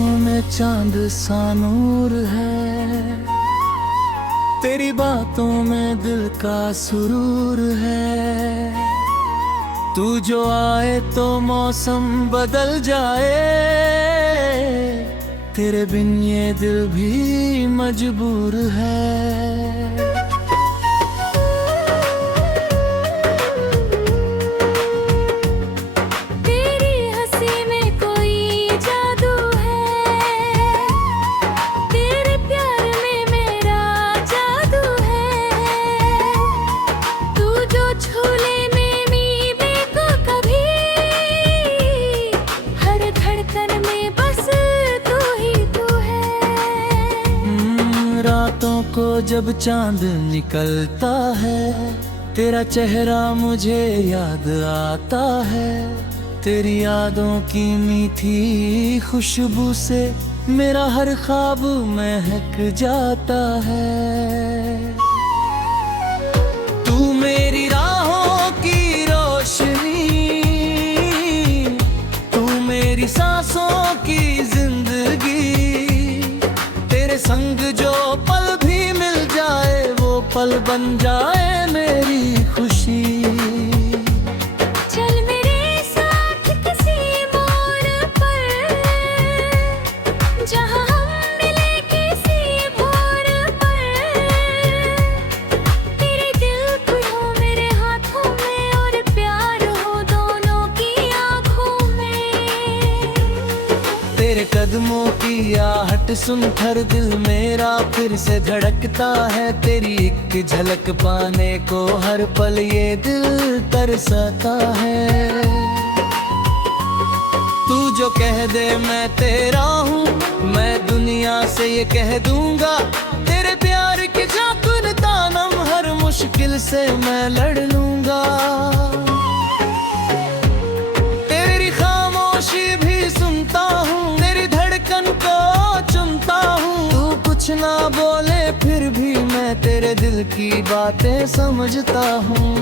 आँखों में चांद सा नूर है, तेरी बातों में दिल का सुरूर है। तू जो आए तो मौसम बदल जाए, तेरे बिन ये दिल भी मजबूर है। रातों को जब चांद निकलता है, तेरा चेहरा मुझे याद आता है। तेरी यादों की मीठी खुशबू से मेरा हर ख्वाब महक जाता है। तू मेरी राहों की रोशनी, तू मेरी सांसों की जिंदगी। तेरे संग जो पल भी मिल जाए, वो पल बन जाए मेरी खुशी। चल मेरे साथ किसी मोड़ पर, जहाँ हम मिले किसी भोर पर। तेरे दिल को हो मेरे हाथों में, और प्यार हो दोनों की आँखों में। तेरे कदमों की आहट सुनकर दिल मेरा फिर से धड़कता है। तेरी एक झलक पाने को हर पल ये दिल तरसता है। तू जो कह दे मैं तेरा हूँ, मैं दुनिया से ये कह दूंगा। तेरे प्यार की झांकुन तानम हर मुश्किल से मैं लड़ लूंगा। तेरी खामोशी भी सुनता हूँ, तेरी धड़कन को चुनता हूँ। तू कुछ ना बोले फिर भी मैं तेरे दिल की बातें समझता हूँ।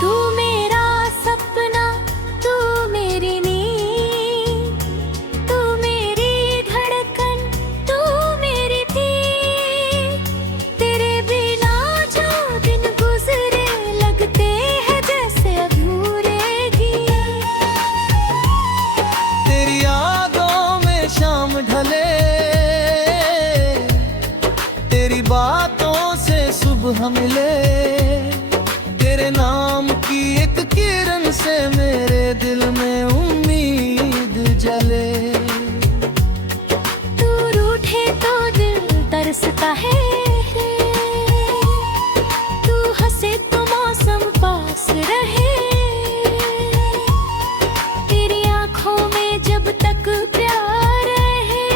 तू मेरा सपना, तू मेरी नींद, तू मेरी धड़कन, तू मेरी थी। तेरे बिना जो दिन गुजरे लगते हैं जैसे अधूरे गीत। तेरी यादों में शाम ढले, तेरी बातों से सुबह मिले। तेरे नाम की एक किरण से मेरे दिल में उम्मीद जले। तू रूठे तो दिल तरसता है रे, तू हंसे तो मौसम पास रहे। तेरी आँखों में जब तक प्यार रहे,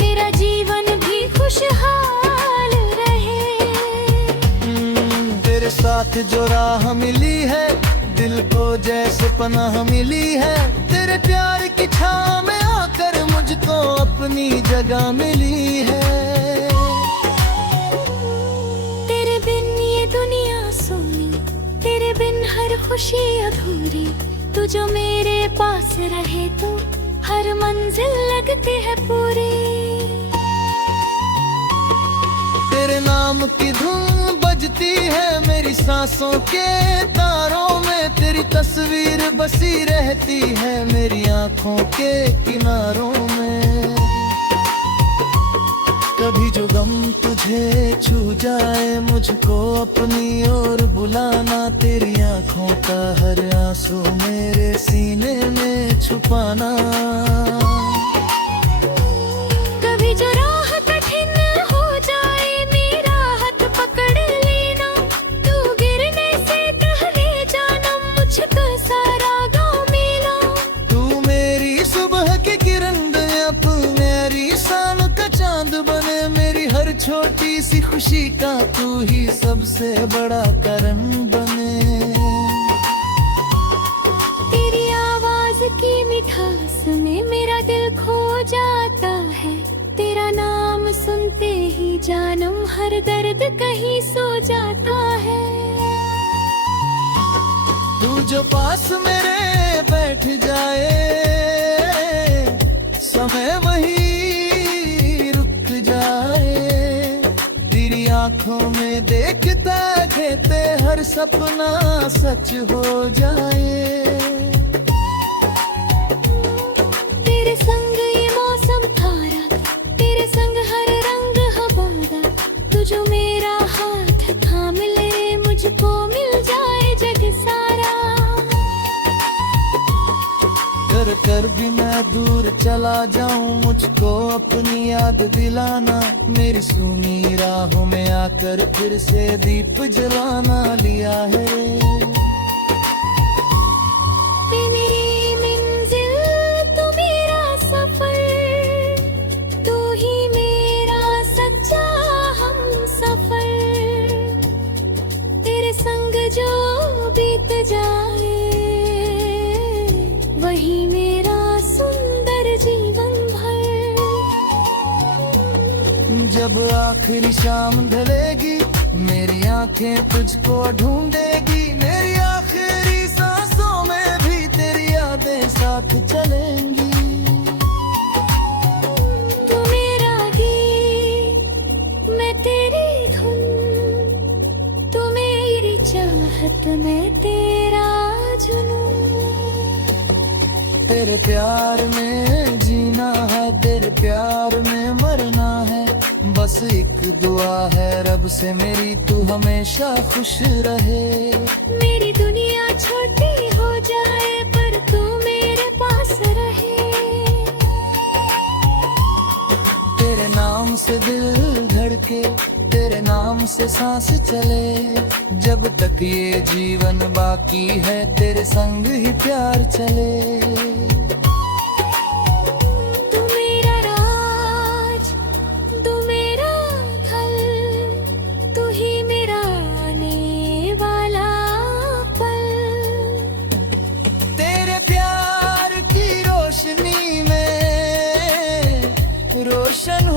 मेरा जीवन भी खुशहाल रहे। तेरे साथ जो राह मिली है, दिल को जैसे पनाह मिली है। तेरे प्यार की छाँव में आकर मुझको अपनी जगह मिली है। तेरे बिन ये दुनिया सोनी, तेरे बिन हर खुशी अधूरी। तू जो मेरे पास रहे तो हर मंजिल लगती है पूरी। तेरे नाम की धुन बजती है मेरी सांसों के तारों में। तेरी तस्वीर बसी रहती है मेरी आँखों के किनारों में। कभी जो गम तुझे छू जाए, मुझको अपनी ओर बुलाना। तेरी आँखों का हर आंसू मेरे सीने में छुपाना। कभी जो राह कठिन हो जाए, मेरा हाथ पकड़ लेना। तू गिरने से पहले जानम मुझको सारा गाँव मिला। तू मेरी सुबह की किरण दे, मेरी शाम का चांद बने। मेरी हर छोटी सी खुशी का तू ही सबसे बड़ा कारण बने। तेरी आवाज की मिठास में मेरा दिल खो जाता है। तेरा नाम सुनते ही जानम हर दर्द कहीं सो जाता है। तू जो पास मेरे बैठ जाए, आंखों में देखता कहते हर सपना सच हो जाए। तेरे संग ये मौसम थारा, तेरे संग हर रंग हबादा, तू जो मेरा हाथ थाम ले मुझको मिल जाए जग सारा। कर कर भी मैं दूर चला जाऊं मुझको अपनी याद दिलाना, मेरी सूनी राहों में आकर फिर से दीप जलाना लिया है। तू मेरी मंजिल, तू मेरा सफर, तू ही मेरा सच्चा हम सफर। तेरे संग जो बीत जाए वही मेरा सुंदर जीवन भर। जब आखिरी शाम ढलेगी मेरी आंखें तुझको ढूंढेगी, मेरी आखिरी सांसों में भी तेरी यादें साथ चलेंगी। तू मेरा गीत, मैं तेरी धुन, तू मेरी चाहत, मैं तेरा जुनून। तेरे प्यार में जीना है, तेरे प्यार में मरना है, बस एक दुआ है रब से मेरी तू हमेशा खुश रहे। मेरी दुनिया छोटी हो जाए पर तू मेरे पास रहे। तेरे नाम से दिल धड़के, तेरे नाम से सांस चले, जब तक ये जीवन बाकी है तेरे संग ही प्यार चले। तू मेरा राज, तू मेरा घर, तू ही मेरा आने वाला पल। तेरे प्यार की रोशनी में रोशन